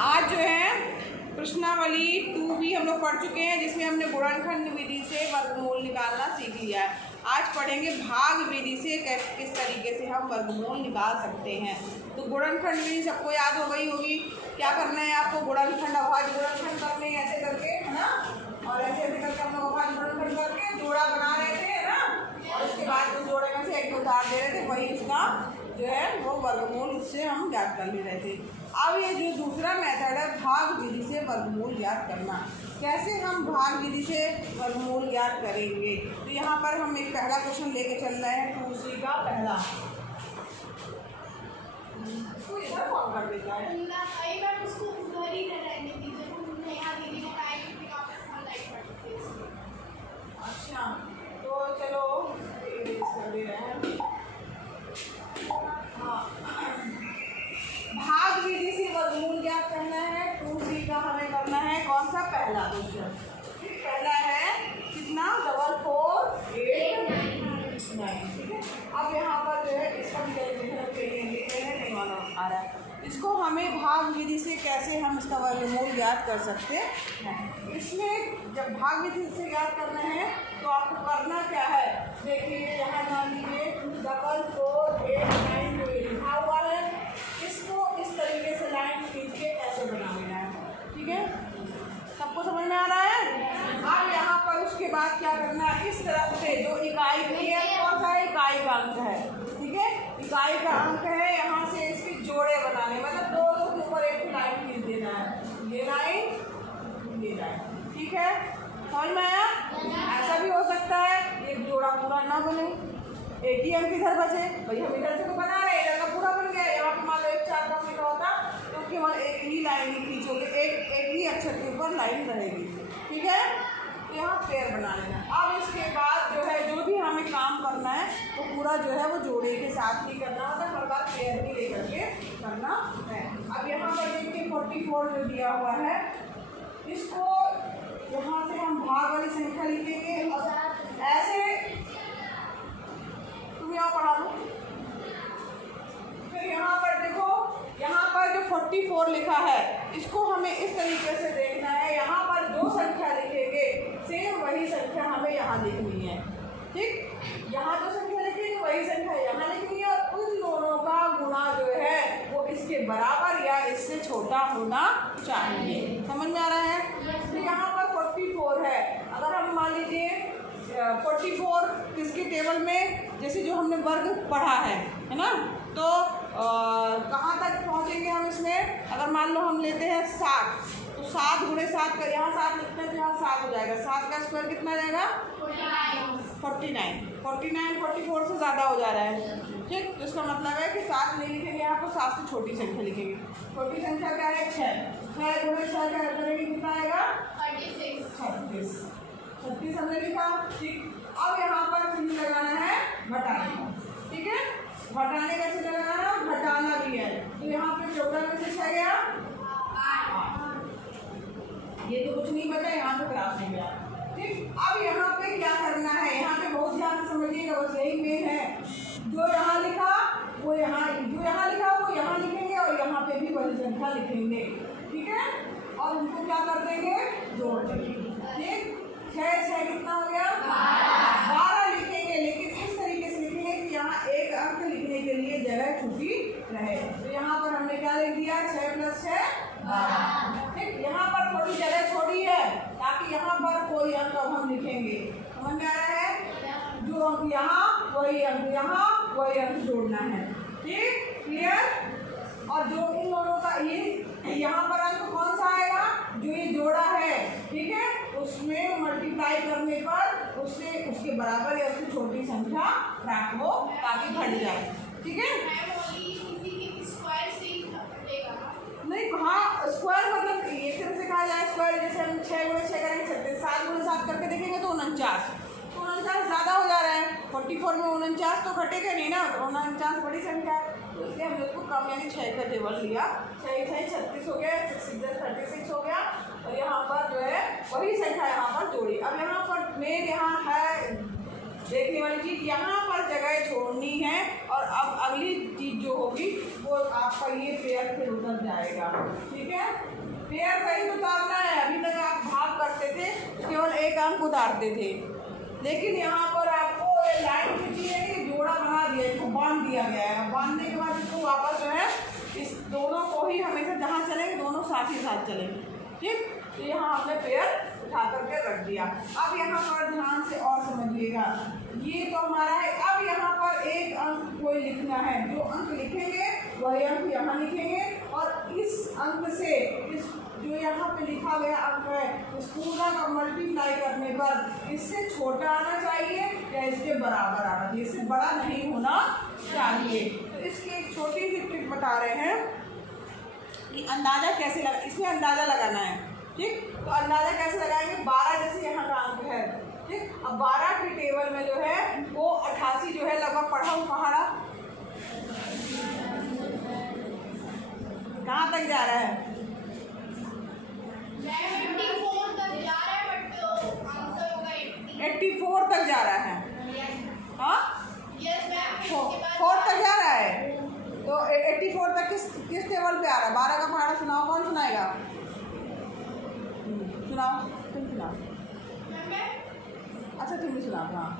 आज जो है प्रश्नावली 2 भी हम लोग पढ़ चुके हैं, जिसमें हमने गुणनखंड विधि से वर्गमूल निकालना सीख लिया है। आज पढ़ेंगे भाग विधि से किस तरीके से हम वर्गमूल निकाल सकते हैं। तो गुणनखंड विधि सबको याद हो गई होगी। क्या करना है आपको? गुणनखंड अभाज्य गुणनखंड करने ऐसे करके, है ना, और ऐसे ऐसे करके हम लोग अभाज्य गुणनखंड करके जोड़ा बना रहे थे, है ना, और उसके बाद उस जोड़े में से एक उतार दे रहे थे, वही उसका जो है वो वर्गमूल उससे हम ज्ञात कर ले रहे थे। अब ये जो दूसरा मेथड है भाग विधि से वर्गमूल ज्ञात करना, कैसे हम भाग विधि से वर्गमूल ज्ञात करेंगे। तो यहाँ पर हम एक पहला क्वेश्चन लेके चल रहे हैं, 2C का पहला। इधर कौन कर देता है? अच्छा, तो चलो कर दे रहे हैं। हाँ, भाग विधि से वर्गमूल ज्ञात करना है। 2C का हमें करना है कौन सा? पहला क्वेश्चन। पहला है कितना? 4 8 9। ठीक है, अब यहाँ पर जो है इसका नहीं मालूम आ रहा है। इसको हमें भाग विधि से कैसे हम इसका वर्गमूल ज्ञात कर सकते हैं। इसमें जब भाग विधि से ज्ञात करना है तो आपको करना क्या है? देखिए यहाँ मान लीजिए 4 8 9 लिखा हुआ है। इसको इस तरीके से लाइन खींच के ऐसे बना लेना है। ठीक है, सबको समझ में आ रहा है? अब यहाँ पर उसके बाद क्या करना है? इस तरफ से जो इकाई की है, कौन सा इकाई का अंक है, ठीक है, इकाई का अंक है, यहाँ से इसके जोड़े बनाने, मतलब दो के ऊपर एक लाइन खींच देना है। ये लाइन, ये लाइन। ठीक है, समझ में आया? ऐसा भी हो सकता है एक जोड़ा पूरा ना बने, एक ही अंक इधर बचे। भाई हम इधर से तो बना रहे हैं, इधर का पूरा बन गया। यहाँ पर मान लो 1 4 का लिखा होता तो केवल एक ही लाइन ही खींचोगे, एक ही अक्षर के ऊपर लाइन रहेगी। ठीक है, तो यहाँ पेयर बना लेना। अब इसके बाद जो है जो भी हमें काम करना है वो पूरा जो है वो जोड़े के साथ ही करना होता है, हर बार पेयर भी लेकर के करना है। अब यहाँ पर देखिए 44 जो दिया हुआ है, इसको यहाँ से हम भाग वाली संख्या लिखेंगे और ऐसे तुम यहाँ पढ़ा लो। फिर यहाँ पर देखो, यहाँ पर जो 44 लिखा है इसको हमें इस तरीके से देखना है, यहाँ पर जो संख्या लिखेंगे सेम वही संख्या हमें यहाँ लिखनी है। ठीक, यहाँ जो संख्या लिखेंगे वही संख्या यहाँ लिखनी है, और उन दोनों का गुणा जो है वो इसके बराबर या इससे छोटा होना चाहिए। समझ में आ रहा है? तो यहाँ पर 44 है। अगर हम मान लीजिए 44 किसकी टेबल में, जैसे जो हमने वर्ग पढ़ा है ना, तो कहाँ तक पहुँचेंगे हम इसमें? अगर मान लो हम लेते हैं 7, तो 7 गुणे 7 का यहाँ 7 लिखते हैं तो यहाँ 7 हो जाएगा। 7 का स्क्वायर कितना जाएगा? 49। 49 44 से ज़्यादा हो जा रहा है। ठीक, तो इसका मतलब है कि 7 नहीं लिखेंगे, यहाँ पर 7 से छोटी संख्या लिखेंगे। छोटी संख्या क्या है? 6। 6 गुणे 6 का करेंगे कितना आएगा? 36 हमने लिखा। ठीक, अब यहाँ पर चिन्ह लगाना है घटाने। ठीक है, घटाने का चिन्ह लगाना, घटाना भी है। तो यहाँ पे 14 में से 6 गया 8। ये तो कुछ नहीं बचा, यहाँ पे क्रॉस नहीं गया। ठीक, अब यहाँ पे क्या करना है? यहाँ पे बहुत ध्यान से समझिएगा, बस यही मेन है। जो यहाँ लिखा वो यहाँ, जो यहाँ लिखा वो यहाँ लिखेंगे और यहाँ पे भी वही संख्या लिखेंगे। ठीक है, और उनको क्या कर देंगे? जोड़ देंगे। ठीक, 6 कितना हो गया? 12 लिखेंगे, लेकिन इस तरीके से लिखेंगे कि यहाँ एक अंक लिखने के लिए जगह छुट्टी रहे। तो यहाँ पर हमने क्या लिख दिया? 6 + 6 12। ठीक, यहाँ पर थोड़ी जगह छोड़ी है ताकि यहाँ पर कोई अंक अब हम लिखेंगे। समझ में आ रहा है? जो अंक यहाँ वही अंक यहाँ, वही अंक जोड़ना है। ठीक, क्लियर? और जो इन दोनों का ये यहाँ पर अंक कौन सा आएगा? जो ये जोड़ा है, ठीक है, उसमें मल्टीप्लाई करने पर उससे उसके बराबर या उससे छोटी संख्या प्राप्त हो ताकि घट जाए। ठीक है, नहीं, हाँ, स्क्वायर मतलब ये तरह से कहा जाए स्क्वायर, जैसे हम 6 गुणे 6 करेंगे 36, 7 गुणे 7 करके देखेंगे तो 49। तो 49 ज़्यादा हो जा रहा है। 44 में 49 तो घटेगा नहीं ना, तो 49 बड़ी संख्या है, तो इसलिए हम लोग को कम यानी 6 का टेबल लिया। 6 6 36 हो गया, 6 6 36 हो गया, और यहाँ पर जो है वही संख्या यहाँ पर जोड़ी। अब यहाँ पर मेन यहाँ है देखने वाली चीज़ यहाँ पर जगह छोड़नी है। और अब अगली चीज़ जो होगी वो आपका ये पेयर फिर उतर जाएगा। ठीक है, पेयर सही उतारना है। अभी तक आप भाग करते थे, केवल एक अंक उतारते थे, लेकिन यहाँ पर आपको ये लाइन खींची है कि जोड़ा बना दिया, इसको बांध दिया गया है। बांधने के बाद इसको वापस जो है इस दोनों को ही हमेशा जहाँ चलेंगे दोनों साथ ही साथ चलेंगे। ठीक, तो यहाँ हमने पेयर उठा करके रख दिया। अब यहाँ पर ध्यान से और समझिएगा, ये तो हमारा है। अब यहाँ पर एक अंक कोई लिखना है, जो अंक लिखेंगे वही अंक यहाँ लिखेंगे। और इस अंक से इस जो यहाँ पे लिखा गया अंक है उस पूरा का मल्टीप्लाई करने पर इससे छोटा आना चाहिए या इसके बराबर आना चाहिए, इससे बड़ा नहीं होना चाहिए। तो इसकी एक छोटी सी ट्रिक बता रहे हैं कि अंदाज़ा कैसे लगा, इसमें अंदाज़ा लगाना है। ठीक, तो अंदाज़ा कैसे लगाएंगे, 12 जैसे यहाँ का अंक है। ठीक, अब 12 की टेबल में जो है वो 88 जो है लगभग पढ़ाऊँ पहाड़ा कहाँ तक जा रहा है? 84 तक जा रहा है। हाँ, 4 तक जा रहा है। तो 84 तक किस टेबल पे आ रहा है? 12 का पहाड़ा सुनाओ, कौन सुनाएगा? सुनाओ, तुम सुनाओ। अच्छा, तुम भी सुनाओ। हाँ,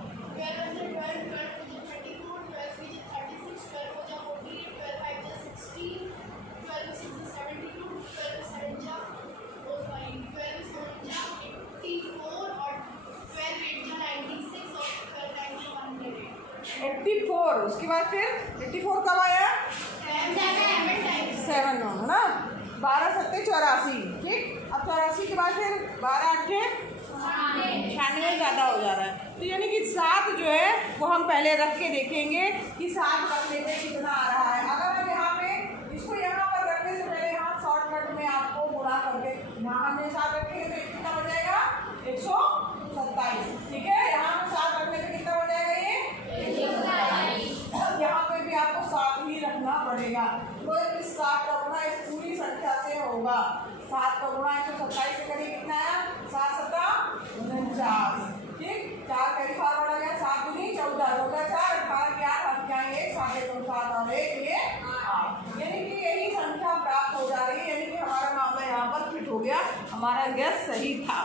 84, उसके बाद फिर 84 कब आया? 7 है ना। 12 सत्ते 84। ठीक, अब 84 के बाद फिर 12 8 96 ज़्यादा हो जा रहा है। तो यानी कि 7 जो है वो हम पहले रख के देखेंगे कि 7 रखने पे कितना आ रहा है। अगर हम यहाँ पे इसको यहाँ पर रखने से पहले यहाँ शॉर्टकट में आपको गुणा करके यहाँ हमने 7 रखेंगे तो कितना हो जाएगा? 127। ठीक है, यहाँ पे 7 रखने पे कितना हो जाएगा? ये 127। यहाँ पे भी आपको 7 ही रखना पड़ेगा। तो इस 7 का गुणा इस पूरी संख्या से होगा। 7 का गुणा 127 से करिए, कितना आया? 7 7 49। ठीक, 4 कई बार बढ़ा गया, 7 दूनी 14, 14 4 18 के 8 अब क्या है? 7 और 1 ये 8। यानी कि यही संख्या प्राप्त हो जा रही है। यानी कि हमारा मामला यहाँ पर फिट हो गया, हमारा गैस सही था।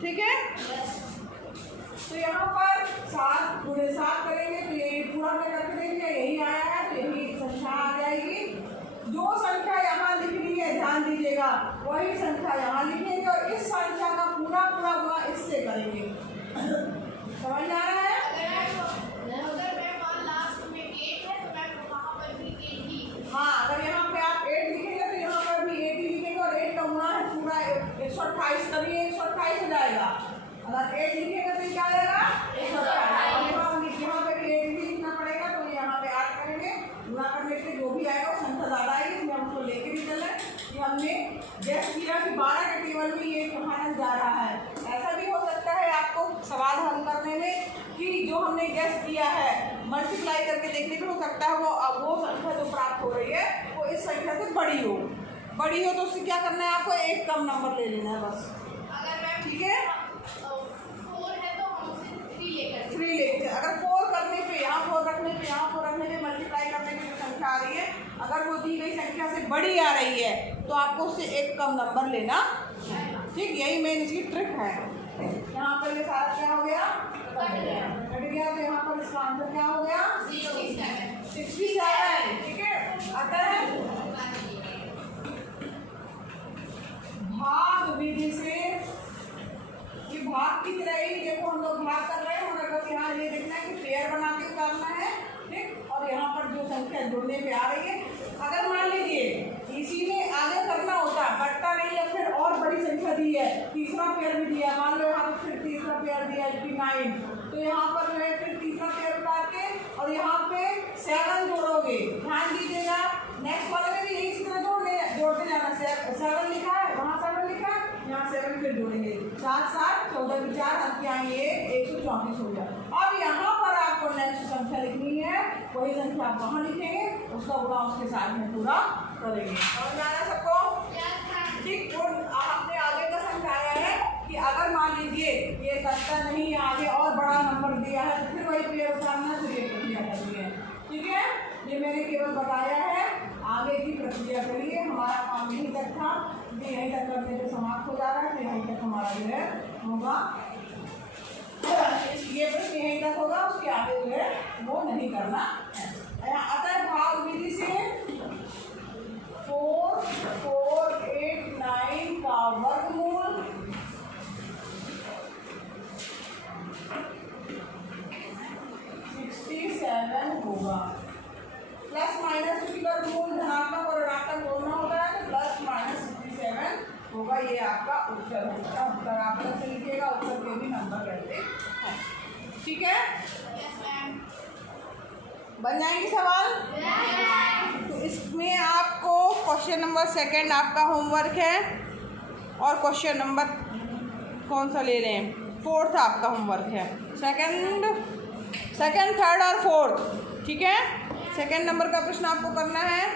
ठीक है, तो यहाँ पर 7 गुणे 7 करेंगे तो यही पूरा में रख देंगे, यही आया है तो यही संख्या आ जाएगी। जो संख्या यहाँ लिखनी है ध्यान दीजिएगा, वही संख्या यहाँ लिखेंगे और इस संख्या का पूरा पूरा गुणा इससे करेंगे। समझ आ रहा है? हाँ, अगर यहाँ पे आप 8 लिखेंगे तो यहाँ पर भी 8 ही लिखेंगे और 8 का गुणा है पूरा 128, तभी 128 हो जाएगा। अगर 8 लिखेंगे तो क्या आएगा? 128। यहाँ पे भी 8 भी लिखना पड़ेगा तो यहाँ पे 8 करेंगे, गुणा करने से जो भी आएगा वो संख्या ज़्यादा आएगी, इसमें हम उसको लेके भी चल रहे हैं। कि हमने गैस किया कि 12 के टेबल में ये कहाँ जा रहा है। ऐसा भी हो सकता है आपको सवाल हल करने में कि जो हमने गैस किया है मल्टीप्लाई करके देखने पे हो सकता है वो संख्या जो प्राप्त हो रही है वो इस संख्या से बड़ी हो तो उससे क्या करना है? आपको एक कम नंबर ले लेना है बस। ठीक है, 3 लेते हैं। अगर 4 करने पे यहाँ 4 रखने पे यहाँ 4 रखने पे मल्टीप्लाई करने की जो संख्या आ रही है, अगर वो दी गई संख्या से बड़ी आ रही है तो आपको उससे एक कम नंबर लेना है। ठीक, यही मेन इसकी ट्रिक है। यहाँ पर ये सारा क्या हो गया? कट गया। तो यहाँ पर इसका आंसर क्या हो गया? 67। ठीक है, आता है भाग विधि से। ये भाग की तरह ही देखो हम लोग भाग कर रहे हैं, हमें बस यहाँ ये देखना है कि पेयर बना के उतारना है। ठीक, और यहाँ पर जो संख्या जुड़ने पे आ रही है, अगर मान लीजिए इसी में आगे करना होता, कटता नहीं है, फिर और बड़ी संख्या दी है, तीसरा पेयर भी दिया, मान लो यहाँ पर फिर तीसरा पेयर दिया 89, तो यहाँ पर जो है फिर तीसरा पेयर उतार के और यहाँ पे 7 जोड़ोगे। ध्यान दीजिएगा, नेक्स्ट वाले में भी यही तरह जोड़ते जाना। 7 लिखा है, वहाँ 7 लिखा है, यहाँ 7 फिर जोड़ेंगे। 7 7 14 की 4 अब क्या ये 134 हो गया। अब यहाँ पर आपको नेक्स्ट संख्या लिखनी है, वही संख्या आप वहाँ लिखेंगे, उसका गुणा उसके साथ में पूरा करेंगे। समझ आ रहा है सबको? ठीक, तो आपने आगे का समझाया है कि अगर मान लीजिए ये कटता नहीं, आगे और बड़ा नंबर दिया है तो फिर वही तक था, ये यहीं तक करने पे समाप्त हो जा रहा है, तो यहीं तक हमारा जो है होगा, ये प्रश्न यहीं तक होगा, उसके आगे जो है वो नहीं करना है। अतः भाग विधि से 4, 4, 8, 9 का वर्गमूल 67 होगा। प्लस माइनस की वर्गमूल धनात्मक और ऋणात्मक दोनों होता है, तो प्लस माइनस 67 होगा। ये आपका उत्तर होगा। उत्तर आप अलग से लिखिएगा, उत्तर के भी नंबर रहते हैं। ठीक है, बन जाएंगे सवाल। तो इसमें आपको क्वेश्चन नंबर 2 आपका होमवर्क है, और क्वेश्चन नंबर कौन सा ले रहे हैं, 4 आपका होमवर्क है। सेकंड, 3rd और 4th। ठीक है, 2nd नंबर का प्रश्न आपको करना है,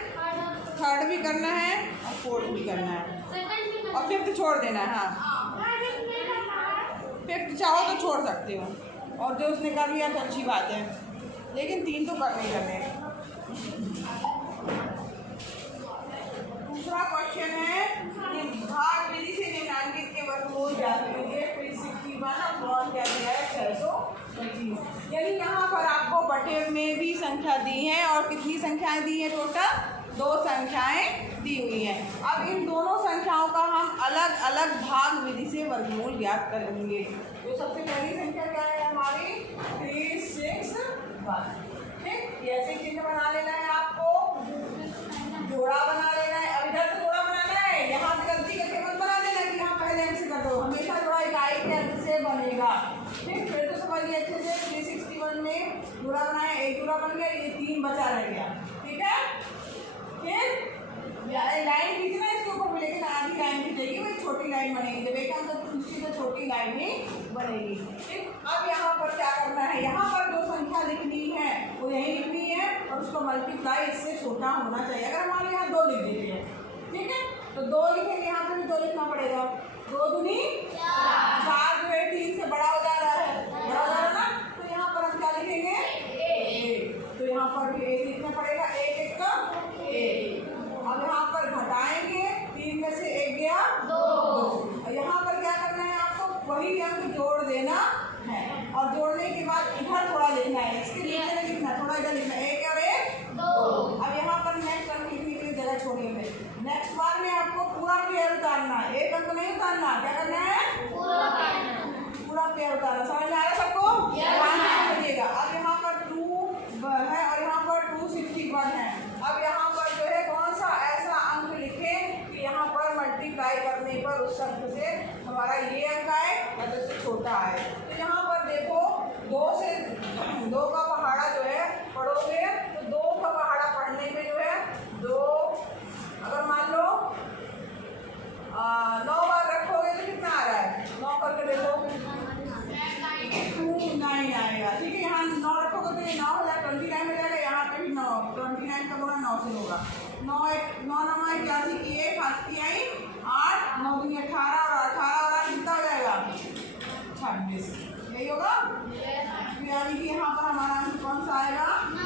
3rd भी करना है और 4th भी करना है, और 5th छोड़ देना है। हाँ, 5th चाहो तो छोड़ सकते हो, और जो उसने कर लिया तो अच्छी बात है, लेकिन 3 तो करने ही करने। दूसरा क्वेश्चन है कि भाग विधि से निम्नांकित के वर्गमूल ज्ञात कीजिए। 361 अपॉन क्या दिया है, 625। यानी यहाँ पर आपको बटे में भी संख्या दी है, और कितनी संख्याएं दी हैं, टोटल 2 संख्याएं दी हुई हैं। अब इन दोनों संख्याओं का हम अलग अलग भाग विधि से वर्गमूल ज्ञात करेंगे। तो सबसे पहली संख्या क्या है हमारी, 361। ठीक, ऐसे चिन्ह बना लेना है, आपको जोड़ा बना लेना है। अब इधर से जोड़ा बनाना है, यहाँ से गलती करके मत बना देना कि यहाँ पहले अंक से कर दो, हमेशा जोड़ा इकाई के अंक से बनेगा। ठीक, फिर तो समझिए अच्छे से। 361 में जोड़ा बनाया, एक जोड़ा बन गया, ये 3 बचा रह गया। ठीक है, फिर लाइन खींचना इसके ऊपर भी, लेकिन आधी लाइन खींचेगी, वही छोटी लाइन बनेगी। जब एक अंक खींचती तो छोटी लाइन ही बनेगी। ठीक, अब यहाँ पर क्या करना है, यहाँ पर जो संख्या लिखनी है वो यही लिखनी है, और उसको मल्टीप्लाई इससे छोटा होना चाहिए। अगर हमारे यहाँ 2 लिख देते हैं, ठीक है, तो 2 लिखेंगे, यहाँ पे भी 2 लिखना पड़ेगा। 2 दूनी 4 जो है 3 से बड़ा हो जा रहा है, बड़ा हो जा रहा है ना, तो यहाँ पर हम क्या लिखेंगे, 1। तो यहाँ पर भी 1 लिखना पड़ेगा, 1 1 का 1। अब यहाँ पर घटाएंगे, 3 में से 1 गया 2। यहाँ पर क्या करना है, आपको वही अंक जोड़ देना है, और जोड़ने के बाद इधर थोड़ा लिखना है, इसके नीचे नहीं लिखना, थोड़ा इधर लिखना है, 1 और 1 2। अब यहाँ पर नेक्स्ट अंक लिखने के लिए जगह छोड़ेंगे। नेक्स्ट बार में आपको पूरा पेयर उतारना है, एक अंक नहीं उतारना। क्या करना है, पूरा पेयर उतारना। समझ में आ रहा है सबको, ध्यान से समझिएगा। अब यहाँ पर 2 है, और यहाँ पर 261 है। अब यहाँ पर जो है कौन सा ऐसा अंक लिखे कि यहाँ पर मल्टीप्लाई करने पर उस अंक से हमारा ये अंक आए या तो उससे छोटा आए। तो यहाँ पर देखो, 2 का पहाड़ा जो है पढ़ोगे, तो 2 का पहाड़ा पढ़ने में जो है 2, अगर मान लो 9 बार रखोगे तो कितना आ रहा है, 9 करके देखो 29 आएगा। ठीक है, यहाँ 9 रखोगे तो ये 9 हो जाएगा, 29 हो जाएगा। यहाँ पे भी 9, 29 का गुणा 9 से होगा। 9 9 81 की 1 हाथ की आई 8, 9 दूनी 18, और 18 और 8 कितना हो जाएगा, 26। यही होगा। यानी कि यहाँ पर हमारा अंक कौन सा आएगा, 9।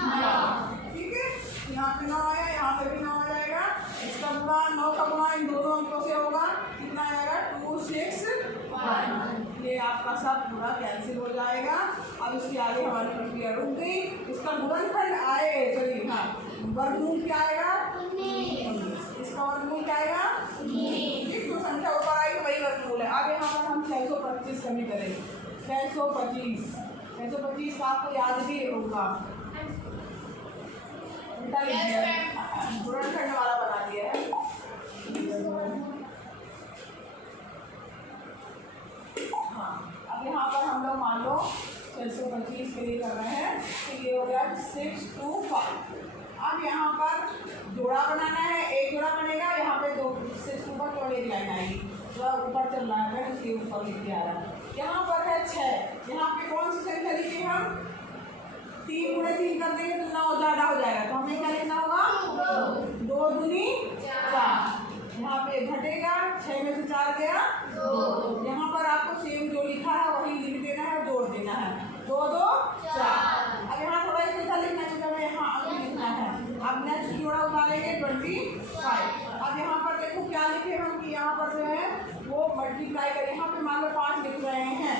ठीक है, यहाँ पे 9 आया, यहाँ पे भी 9 आ जाएगा। इसका गुणा 9 का गुणा इन दोनों अंकों से होगा, कितना आएगा, 261। ये आपका सब पूरा कैंसिल हो जाएगा। अब इसके आगे हमारी प्रक्रिया रुक गई। इसका गुणनखंड आए, चलिए हाँ, वर्गमूल क्या आएगा, 19। इसका वर्गमूल क्या आएगा, 19। जो संख्या ऊपर आई वही वर्गमूल है। अब यहाँ पर हम 625 कमी करेंगे। 625 का आपको याद भी होगा, गुणनखंड वाला बना दिया है। हाँ, अब यहाँ पर हम लोग मान लो 625 के लिए कर रहे हैं, तो ये हो गया 625। अब यहाँ पर जोड़ा बनाना है, एक जोड़ा बनेगा, यहाँ पे 2 6 ऊपर तो एक लाइन आएगी, तो ऊपर चल रहा है, उसके ऊपर लिख के आ रहा है। यहाँ पर है 6, यहाँ पे कौन सी संख्या लिखी हम, 3 गुणे 3 कर देंगे तो 9 ज़्यादा हो जाएगा, तो हमें क्या लिखना होगा, 2 दूनी 4। यहाँ पे घटेगा, 6 में से 4 गया 2। यहाँ पर आपको सेम जो लिखा है वही लिख देना है, जोड़ देना है, 2 2 4। अब यहाँ थोड़ा इसका लिखना चाहिए, यहाँ अब लिखना है। अब नेक्स्ट जोड़ा उतारेंगे 25। अब यहाँ पर देखो क्या कि यहाँ पर जो है वो मल्टीप्लाई करें। यहाँ पे मान लो 5 लिख रहे हैं,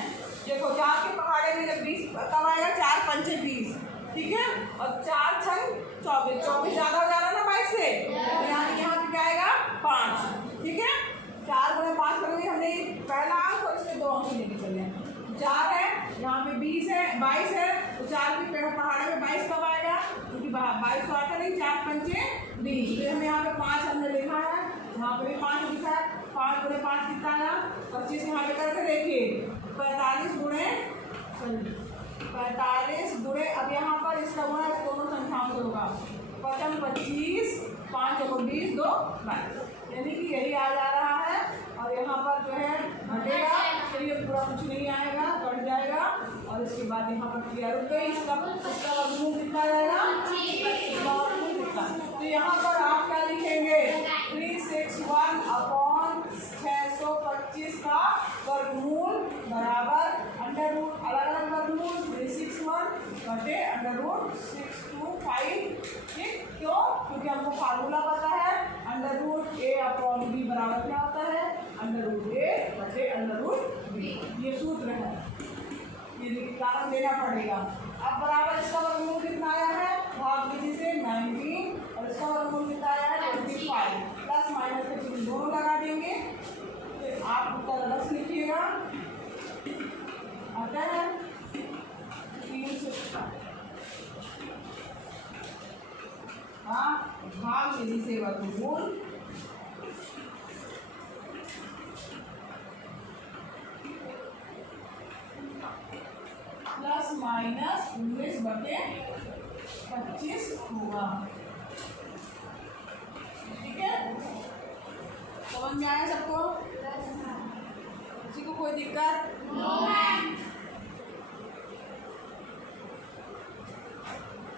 देखो 4 के पहाड़े में जब 20 कब आएगा, 4 पंचे 20, ठीक है, और 4 छंग 24, 24 ज़्यादा हो जा रहा ना 22 से, तो यहाँ पे क्या आएगा 5, ठीक है। 4 गुणे 5 करेंगे हमने पहला अंक और इसमें 2 अंक लेके चले, 4 है, यहाँ पे 20 है, 22 है, तो 4 के पहाड़े में 22 कब आएगा, क्योंकि 22 तो आता नहीं, 4 पंचे 20, तो हमें यहाँ पे 5 हमने लिखा है, यहाँ पे भी 5 लिखा है, 5 गुणे 5 कितना आया 25, यहाँ पे करके देखिए 45 गुणे, अब यहाँ पर इसका गुणा दोनों संख्याओं से होगा, 55 25 5 20 2 22, यानी कि यही आ जा रहा है। और यहाँ पर जो है घटेगा, चलिए पूरा कुछ नहीं आएगा, कट जाएगा, और इसके बाद यहाँ पर क्रिया रुक गई, इसका वर्गमूल कितना जाएगा, इसका वर्गमूल कितना, तो यहाँ पर आप क्या लिखेंगे 361 अपॉन 625 का वर्गमूल बराबर अंडर रूट, अलग अलग वर्गमूल 361 बटे अंडर रूट 625, ठीक, क्यों, क्योंकि हमको फार्मूला पता है अंडर रूट ए अपॉन बी बराबर क्या होता है, अंडर रूट ए बटे अंडर रूट बी, ये सूत्र है, ये कारण देना पड़ेगा। अब बराबर इसका वर्गमूल कितना आया है, भाग विधि से 19, और इसका वर्गमूल कितना आया है 25, प्लस माइनस के चिन्ह दोनों लगा देंगे, तो आप उत्तर अलग लिखिएगा, आता है 3 से, हाँ, भाग विधि से वर्गमूल प्लस माइनस 19 बटे 25 होगा, ठीक है, समझ में आया सबको, किसी को कोई दिक्कत?